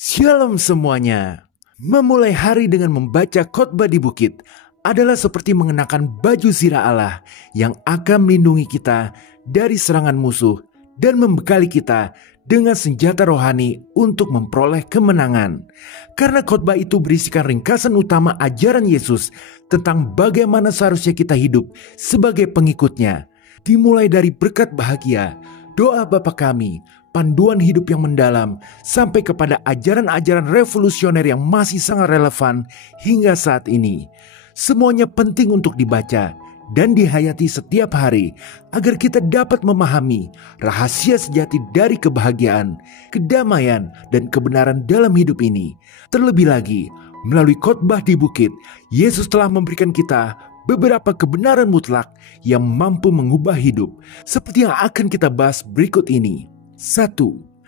Shalom semuanya. Memulai hari dengan membaca khotbah di bukit adalah seperti mengenakan baju zirah Allah yang akan melindungi kita dari serangan musuh dan membekali kita dengan senjata rohani untuk memperoleh kemenangan. Karena khotbah itu berisikan ringkasan utama ajaran Yesus tentang bagaimana seharusnya kita hidup sebagai pengikutnya. Dimulai dari berkat bahagia, doa Bapa kami, panduan hidup yang mendalam, sampai kepada ajaran-ajaran revolusioner yang masih sangat relevan hingga saat ini. Semuanya penting untuk dibaca dan dihayati setiap hari agar kita dapat memahami rahasia sejati dari kebahagiaan, kedamaian, dan kebenaran dalam hidup ini. Terlebih lagi, melalui khotbah di bukit, Yesus telah memberikan kita beberapa kebenaran mutlak yang mampu mengubah hidup, seperti yang akan kita bahas berikut ini. 1.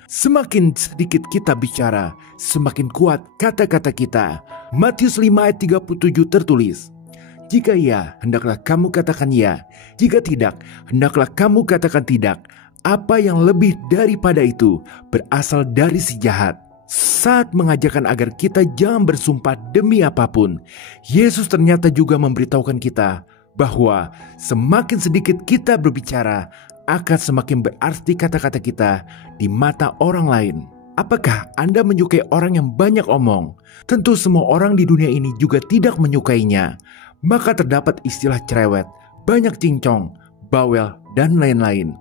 Semakin sedikit kita bicara, semakin kuat kata-kata kita. Matius 5 ayat 37 tertulis, "Jika iya, hendaklah kamu katakan ya. Jika tidak, hendaklah kamu katakan tidak. Apa yang lebih daripada itu berasal dari si jahat." Saat mengajarkan agar kita jangan bersumpah demi apapun, Yesus ternyata juga memberitahukan kita bahwa semakin sedikit kita berbicara, akan semakin berarti kata-kata kita di mata orang lain. Apakah Anda menyukai orang yang banyak omong? Tentu semua orang di dunia ini juga tidak menyukainya. Maka terdapat istilah cerewet, banyak cincong, bawel, dan lain-lain.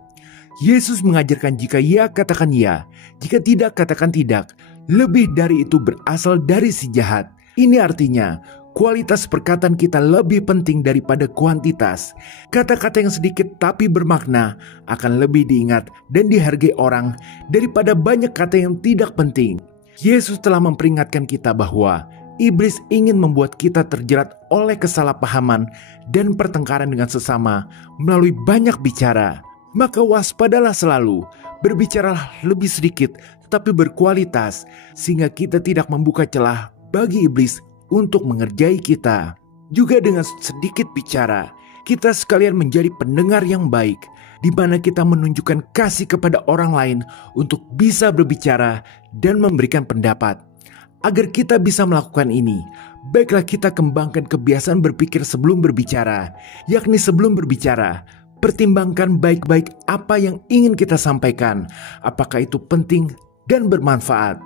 Yesus mengajarkan jika ya katakan ya, jika tidak katakan tidak. Lebih dari itu berasal dari si jahat. Ini artinya kualitas perkataan kita lebih penting daripada kuantitas. Kata-kata yang sedikit tapi bermakna akan lebih diingat dan dihargai orang daripada banyak kata yang tidak penting. Yesus telah memperingatkan kita bahwa iblis ingin membuat kita terjerat oleh kesalahpahaman dan pertengkaran dengan sesama melalui banyak bicara. Maka waspadalah selalu, berbicaralah lebih sedikit tapi berkualitas, sehingga kita tidak membuka celah bagi iblis untuk mengerjai kita. Juga dengan sedikit bicara, kita sekalian menjadi pendengar yang baik, di mana kita menunjukkan kasih kepada orang lain untuk bisa berbicara dan memberikan pendapat. Agar kita bisa melakukan ini, baiklah kita kembangkan kebiasaan berpikir sebelum berbicara, yakni sebelum berbicara, pertimbangkan baik-baik apa yang ingin kita sampaikan, apakah itu penting dan bermanfaat.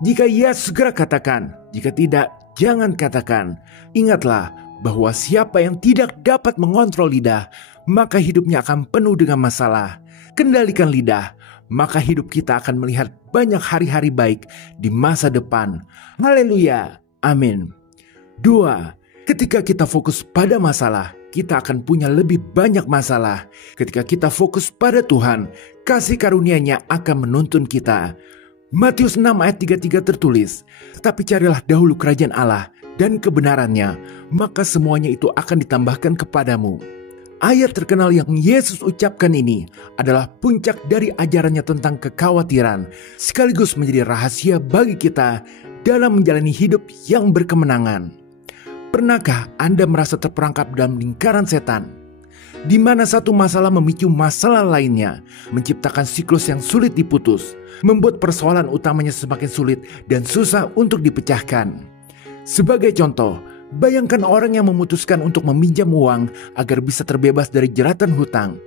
Jika ya, segera katakan. Jika tidak, jangan katakan. Ingatlah bahwa siapa yang tidak dapat mengontrol lidah, maka hidupnya akan penuh dengan masalah. Kendalikan lidah, maka hidup kita akan melihat banyak hari-hari baik di masa depan. Haleluya, amin. 2. Ketika kita fokus pada masalah, kita akan punya lebih banyak masalah. Ketika kita fokus pada Tuhan, kasih karunia-Nya akan menuntun kita. Matius 6 ayat 33 tertulis, "Tetapi carilah dahulu kerajaan Allah dan kebenarannya, maka semuanya itu akan ditambahkan kepadamu." Ayat terkenal yang Yesus ucapkan ini adalah puncak dari ajarannya tentang kekhawatiran, sekaligus menjadi rahasia bagi kita dalam menjalani hidup yang berkemenangan. Pernahkah Anda merasa terperangkap dalam lingkaran setan, di mana satu masalah memicu masalah lainnya, menciptakan siklus yang sulit diputus, membuat persoalan utamanya semakin sulit dan susah untuk dipecahkan? Sebagai contoh, bayangkan orang yang memutuskan untuk meminjam uang agar bisa terbebas dari jeratan hutang,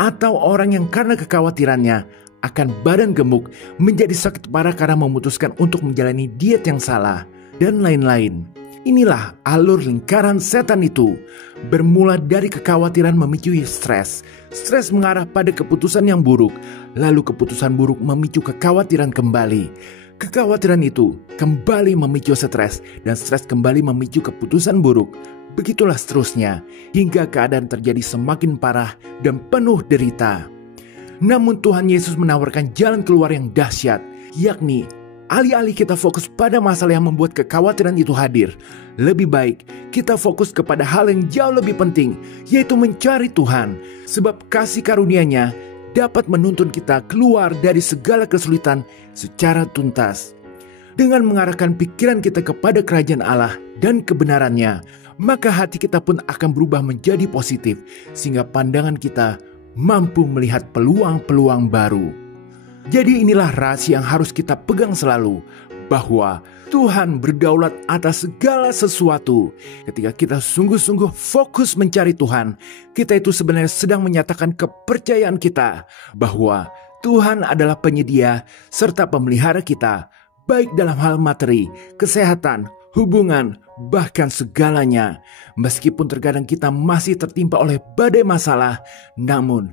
atau orang yang karena kekhawatirannya akan badan gemuk menjadi sakit parah karena memutuskan untuk menjalani diet yang salah, dan lain-lain. Inilah alur lingkaran setan itu. Bermula dari kekhawatiran memicu stres. Stres mengarah pada keputusan yang buruk. Lalu keputusan buruk memicu kekhawatiran kembali. Kekhawatiran itu kembali memicu stres. Dan stres kembali memicu keputusan buruk. Begitulah seterusnya. Hingga keadaan terjadi semakin parah dan penuh derita. Namun Tuhan Yesus menawarkan jalan keluar yang dahsyat. Yakni alih-alih kita fokus pada masalah yang membuat kekhawatiran itu hadir, lebih baik kita fokus kepada hal yang jauh lebih penting, yaitu mencari Tuhan. Sebab kasih karunia-Nya dapat menuntun kita keluar dari segala kesulitan secara tuntas. Dengan mengarahkan pikiran kita kepada kerajaan Allah dan kebenarannya, maka hati kita pun akan berubah menjadi positif, sehingga pandangan kita mampu melihat peluang-peluang baru. Jadi inilah rahasia yang harus kita pegang selalu, bahwa Tuhan berdaulat atas segala sesuatu. Ketika kita sungguh-sungguh fokus mencari Tuhan, kita itu sebenarnya sedang menyatakan kepercayaan kita bahwa Tuhan adalah penyedia serta pemelihara kita, baik dalam hal materi, kesehatan, hubungan, bahkan segalanya. Meskipun terkadang kita masih tertimpa oleh badai masalah, namun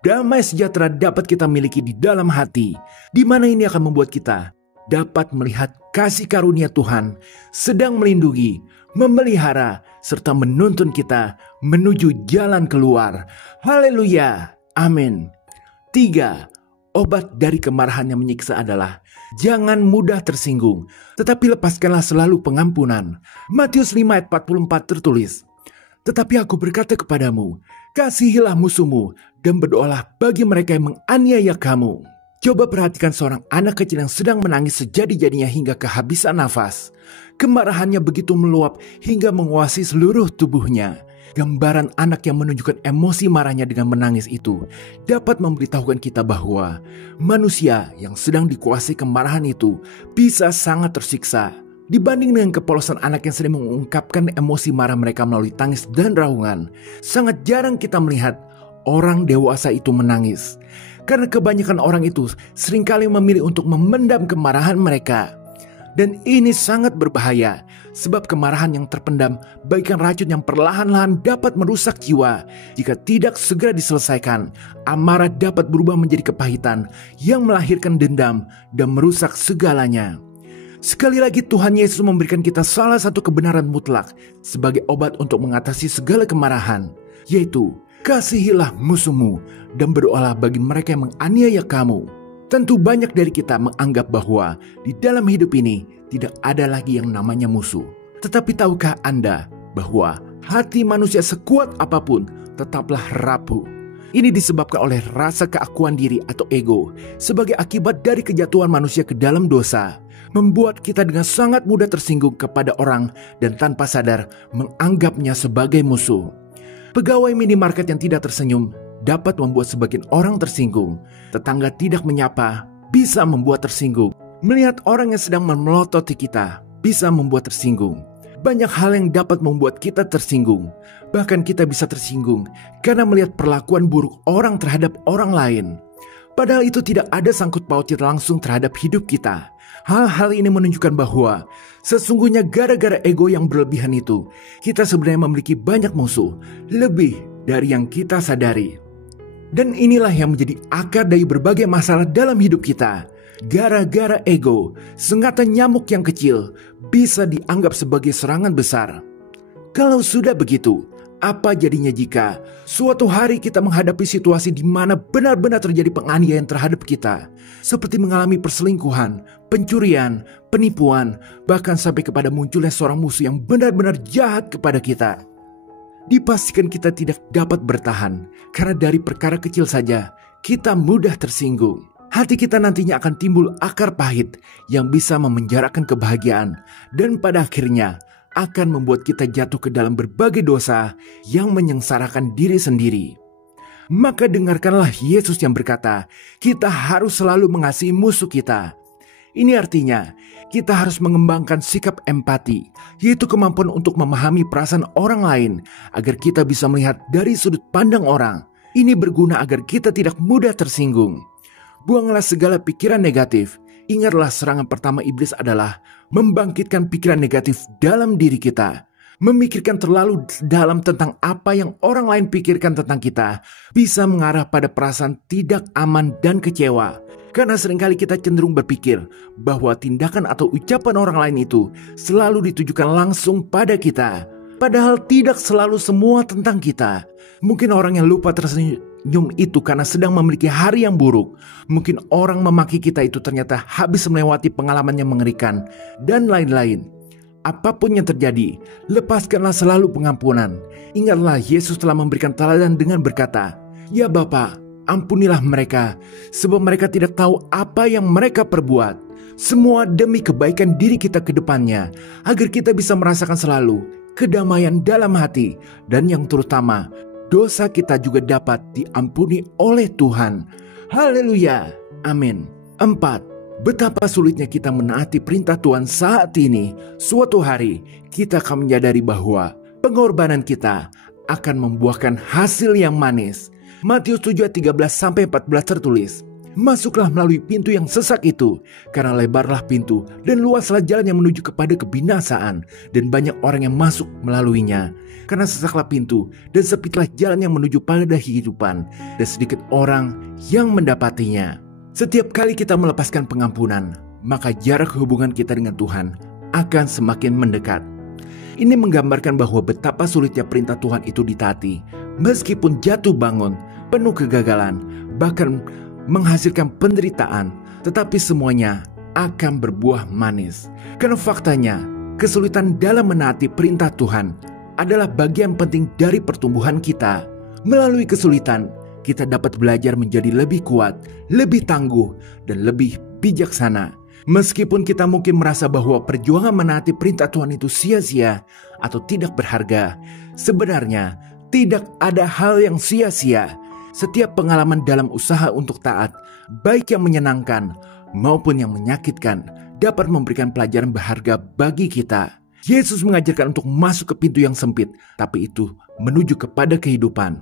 damai sejahtera dapat kita miliki di dalam hati, di mana ini akan membuat kita dapat melihat kasih karunia Tuhan sedang melindungi, memelihara, serta menuntun kita menuju jalan keluar. Haleluya, amin. 3. Obat dari kemarahan yang menyiksa adalah jangan mudah tersinggung, tetapi lepaskanlah selalu pengampunan. Matius 5 ayat 44 tertulis, tetapi aku berkata kepadamu, kasihilah musuhmu dan berdoalah bagi mereka yang menganiaya kamu. Coba perhatikan seorang anak kecil yang sedang menangis sejadi-jadinya hingga kehabisan nafas. Kemarahannya begitu meluap hingga menguasai seluruh tubuhnya. Gambaran anak yang menunjukkan emosi marahnya dengan menangis itu dapat memberitahukan kita bahwa manusia yang sedang dikuasai kemarahan itu bisa sangat tersiksa. Dibanding dengan kepolosan anak yang sering mengungkapkan emosi marah mereka melalui tangis dan raungan, sangat jarang kita melihat orang dewasa itu menangis. Karena kebanyakan orang itu seringkali memilih untuk memendam kemarahan mereka. Dan ini sangat berbahaya, sebab kemarahan yang terpendam bagaikan racun yang perlahan-lahan dapat merusak jiwa. Jika tidak segera diselesaikan, amarah dapat berubah menjadi kepahitan yang melahirkan dendam dan merusak segalanya. Sekali lagi Tuhan Yesus memberikan kita salah satu kebenaran mutlak sebagai obat untuk mengatasi segala kemarahan, yaitu kasihilah musuhmu dan berdoalah bagi mereka yang menganiaya kamu. Tentu banyak dari kita menganggap bahwa di dalam hidup ini tidak ada lagi yang namanya musuh. Tetapi tahukah Anda bahwa hati manusia sekuat apapun tetaplah rapuh? Ini disebabkan oleh rasa keakuan diri atau ego sebagai akibat dari kejatuhan manusia ke dalam dosa. Membuat kita dengan sangat mudah tersinggung kepada orang dan tanpa sadar menganggapnya sebagai musuh. Pegawai minimarket yang tidak tersenyum dapat membuat sebagian orang tersinggung. Tetangga tidak menyapa bisa membuat tersinggung. Melihat orang yang sedang memelototi kita bisa membuat tersinggung. Banyak hal yang dapat membuat kita tersinggung. Bahkan kita bisa tersinggung karena melihat perlakuan buruk orang terhadap orang lain. Padahal itu tidak ada sangkut pautnya langsung terhadap hidup kita. Hal-hal ini menunjukkan bahwa sesungguhnya gara-gara ego yang berlebihan itu, kita sebenarnya memiliki banyak musuh, lebih dari yang kita sadari. Dan inilah yang menjadi akar dari berbagai masalah dalam hidup kita. Gara-gara ego, sengatan nyamuk yang kecil bisa dianggap sebagai serangan besar. Kalau sudah begitu, apa jadinya jika suatu hari kita menghadapi situasi di mana benar-benar terjadi penganiayaan terhadap kita, seperti mengalami perselingkuhan, pencurian, penipuan, bahkan sampai kepada munculnya seorang musuh yang benar-benar jahat kepada kita? Dipastikan kita tidak dapat bertahan, karena dari perkara kecil saja kita mudah tersinggung. Hati kita nantinya akan timbul akar pahit yang bisa memenjarakan kebahagiaan, dan pada akhirnya akan membuat kita jatuh ke dalam berbagai dosa yang menyengsarakan diri sendiri. Maka dengarkanlah Yesus yang berkata, kita harus selalu mengasihi musuh kita. Ini artinya, kita harus mengembangkan sikap empati, yaitu kemampuan untuk memahami perasaan orang lain, agar kita bisa melihat dari sudut pandang orang. Ini berguna agar kita tidak mudah tersinggung. Buanglah segala pikiran negatif. Ingatlah serangan pertama iblis adalah membangkitkan pikiran negatif dalam diri kita. Memikirkan terlalu dalam tentang apa yang orang lain pikirkan tentang kita bisa mengarah pada perasaan tidak aman dan kecewa. Karena seringkali kita cenderung berpikir bahwa tindakan atau ucapan orang lain itu selalu ditujukan langsung pada kita. Padahal tidak selalu semua tentang kita. Mungkin orang yang lupa tersenyum itu karena sedang memiliki hari yang buruk. Mungkin orang memaki kita itu ternyata habis melewati pengalaman yang mengerikan, dan lain-lain. Apapun yang terjadi, lepaskanlah selalu pengampunan. Ingatlah Yesus telah memberikan teladan dengan berkata, "Ya Bapa, ampunilah mereka, sebab mereka tidak tahu apa yang mereka perbuat." Semua demi kebaikan diri kita ke depannya, agar kita bisa merasakan selalu kedamaian dalam hati, dan yang terutama, dosa kita juga dapat diampuni oleh Tuhan. Haleluya, amin. 4. Betapa sulitnya kita menaati perintah Tuhan saat ini, suatu hari kita akan menyadari bahwa pengorbanan kita akan membuahkan hasil yang manis. Matius 7 ayat 13-14 tertulis, "Masuklah melalui pintu yang sesak itu, karena lebarlah pintu dan luaslah jalan yang menuju kepada kebinasaan, dan banyak orang yang masuk melaluinya. Karena sesaklah pintu dan sempitlah jalan yang menuju pada kehidupan, dan sedikit orang yang mendapatinya." Setiap kali kita melepaskan pengampunan, maka jarak hubungan kita dengan Tuhan akan semakin mendekat. Ini menggambarkan bahwa betapa sulitnya perintah Tuhan itu ditaati, meskipun jatuh bangun, penuh kegagalan, bahkan menghasilkan penderitaan, tetapi semuanya akan berbuah manis. Karena faktanya, kesulitan dalam menaati perintah Tuhan adalah bagian penting dari pertumbuhan kita. Melalui kesulitan, kita dapat belajar menjadi lebih kuat, lebih tangguh, dan lebih bijaksana. Meskipun kita mungkin merasa bahwa perjuangan menaati perintah Tuhan itu sia-sia atau tidak berharga, sebenarnya tidak ada hal yang sia-sia. Setiap pengalaman dalam usaha untuk taat, baik yang menyenangkan maupun yang menyakitkan, dapat memberikan pelajaran berharga bagi kita. Yesus mengajarkan untuk masuk ke pintu yang sempit, tapi itu menuju kepada kehidupan.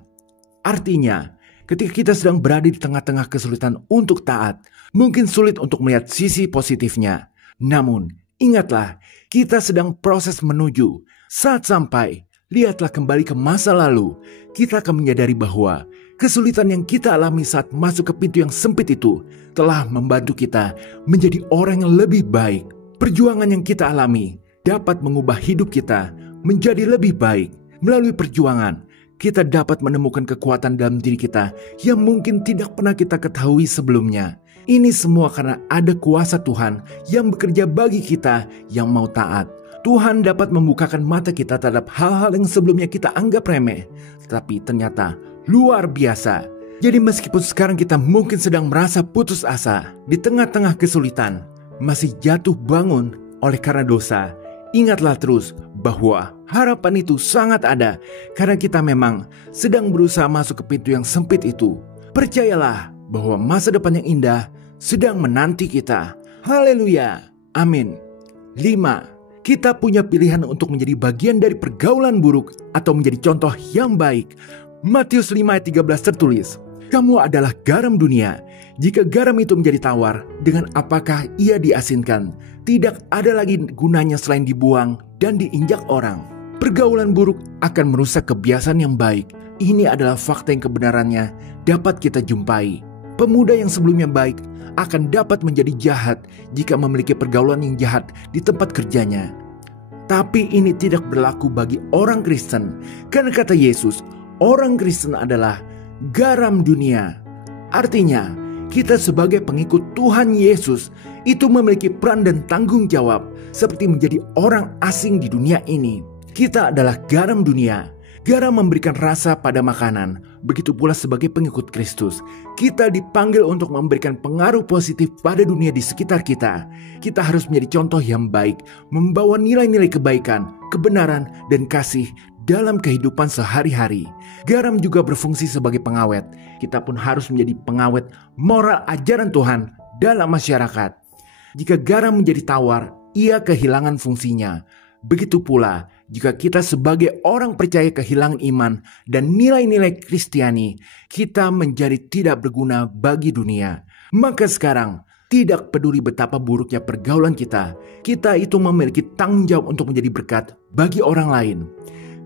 Artinya, ketika kita sedang berada di tengah-tengah kesulitan untuk taat, mungkin sulit untuk melihat sisi positifnya. Namun, ingatlah, kita sedang proses menuju. Saat sampai, lihatlah kembali ke masa lalu. Kita akan menyadari bahwa kesulitan yang kita alami saat masuk ke pintu yang sempit itu telah membantu kita menjadi orang yang lebih baik. Perjuangan yang kita alami dapat mengubah hidup kita menjadi lebih baik. Melalui perjuangan, kita dapat menemukan kekuatan dalam diri kita yang mungkin tidak pernah kita ketahui sebelumnya. Ini semua karena ada kuasa Tuhan yang bekerja bagi kita yang mau taat. Tuhan dapat membukakan mata kita terhadap hal-hal yang sebelumnya kita anggap remeh, tetapi ternyata luar biasa. Jadi meskipun sekarang kita mungkin sedang merasa putus asa di tengah-tengah kesulitan, masih jatuh bangun oleh karena dosa, ingatlah terus bahwa harapan itu sangat ada karena kita memang sedang berusaha masuk ke pintu yang sempit itu. Percayalah bahwa masa depan yang indah sedang menanti kita. Haleluya. Amin. 5. Kita punya pilihan untuk menjadi bagian dari pergaulan buruk atau menjadi contoh yang baik. Matius 5 ayat 13 tertulis, "Kamu adalah garam dunia. Jika garam itu menjadi tawar, dengan apakah ia diasinkan? Tidak ada lagi gunanya selain dibuang dan diinjak orang." Pergaulan buruk akan merusak kebiasaan yang baik. Ini adalah fakta yang kebenarannya dapat kita jumpai. Pemuda yang sebelumnya baik akan dapat menjadi jahat jika memiliki pergaulan yang jahat di tempat kerjanya. Tapi ini tidak berlaku bagi orang Kristen. Karena kata Yesus, orang Kristen adalah garam dunia. Artinya, kita sebagai pengikut Tuhan Yesus itu memiliki peran dan tanggung jawab seperti menjadi orang asing di dunia ini. Kita adalah garam dunia. Garam memberikan rasa pada makanan. Begitu pula sebagai pengikut Kristus, kita dipanggil untuk memberikan pengaruh positif pada dunia di sekitar kita. Kita harus menjadi contoh yang baik, membawa nilai-nilai kebaikan, kebenaran, dan kasih dalam kehidupan sehari-hari. Garam juga berfungsi sebagai pengawet. Kita pun harus menjadi pengawet moral ajaran Tuhan dalam masyarakat. Jika garam menjadi tawar, ia kehilangan fungsinya. Begitu pula jika kita sebagai orang percaya kehilangan iman dan nilai-nilai Kristiani, kita menjadi tidak berguna bagi dunia. Maka sekarang, tidak peduli betapa buruknya pergaulan kita itu memiliki tanggung jawab untuk menjadi berkat bagi orang lain.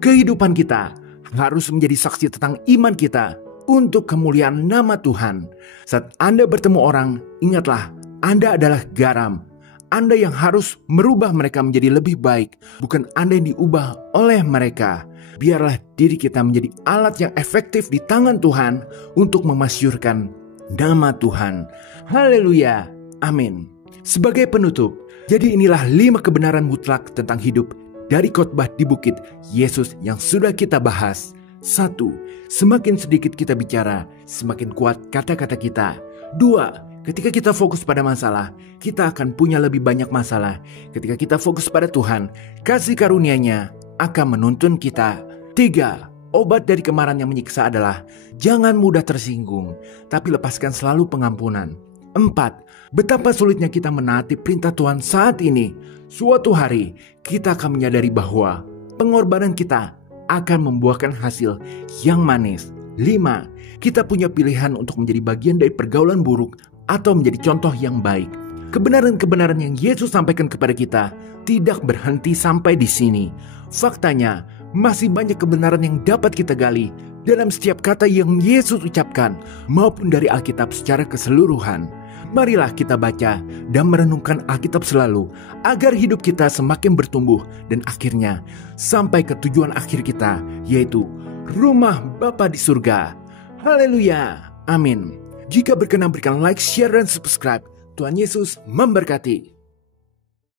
Kehidupan kita harus menjadi saksi tentang iman kita untuk kemuliaan nama Tuhan. Saat Anda bertemu orang, ingatlah, Anda adalah garam. Anda yang harus merubah mereka menjadi lebih baik, bukan Anda yang diubah oleh mereka. Biarlah diri kita menjadi alat yang efektif di tangan Tuhan untuk memasyurkan nama Tuhan. Haleluya. Amin. Sebagai penutup, jadi inilah 5 kebenaran mutlak tentang hidup dari khotbah di bukit Yesus yang sudah kita bahas. 1. Semakin sedikit kita bicara, semakin kuat kata-kata kita. 2. Ketika kita fokus pada masalah, kita akan punya lebih banyak masalah. Ketika kita fokus pada Tuhan, kasih karunia-Nya akan menuntun kita. 3. Obat dari kemarahan yang menyiksa adalah jangan mudah tersinggung, tapi lepaskan selalu pengampunan. 4. Betapa sulitnya kita menaati perintah Tuhan saat ini. Suatu hari kita akan menyadari bahwa pengorbanan kita akan membuahkan hasil yang manis. 5. Kita punya pilihan untuk menjadi bagian dari pergaulan buruk atau menjadi contoh yang baik. Kebenaran-kebenaran yang Yesus sampaikan kepada kita tidak berhenti sampai di sini. Faktanya, masih banyak kebenaran yang dapat kita gali dalam setiap kata yang Yesus ucapkan maupun dari Alkitab secara keseluruhan. Marilah kita baca dan merenungkan Alkitab selalu agar hidup kita semakin bertumbuh dan akhirnya sampai ke tujuan akhir kita, yaitu rumah Bapa di surga. Haleluya. Amin. Jika berkenan berikan like, share, dan subscribe. Tuhan Yesus memberkati.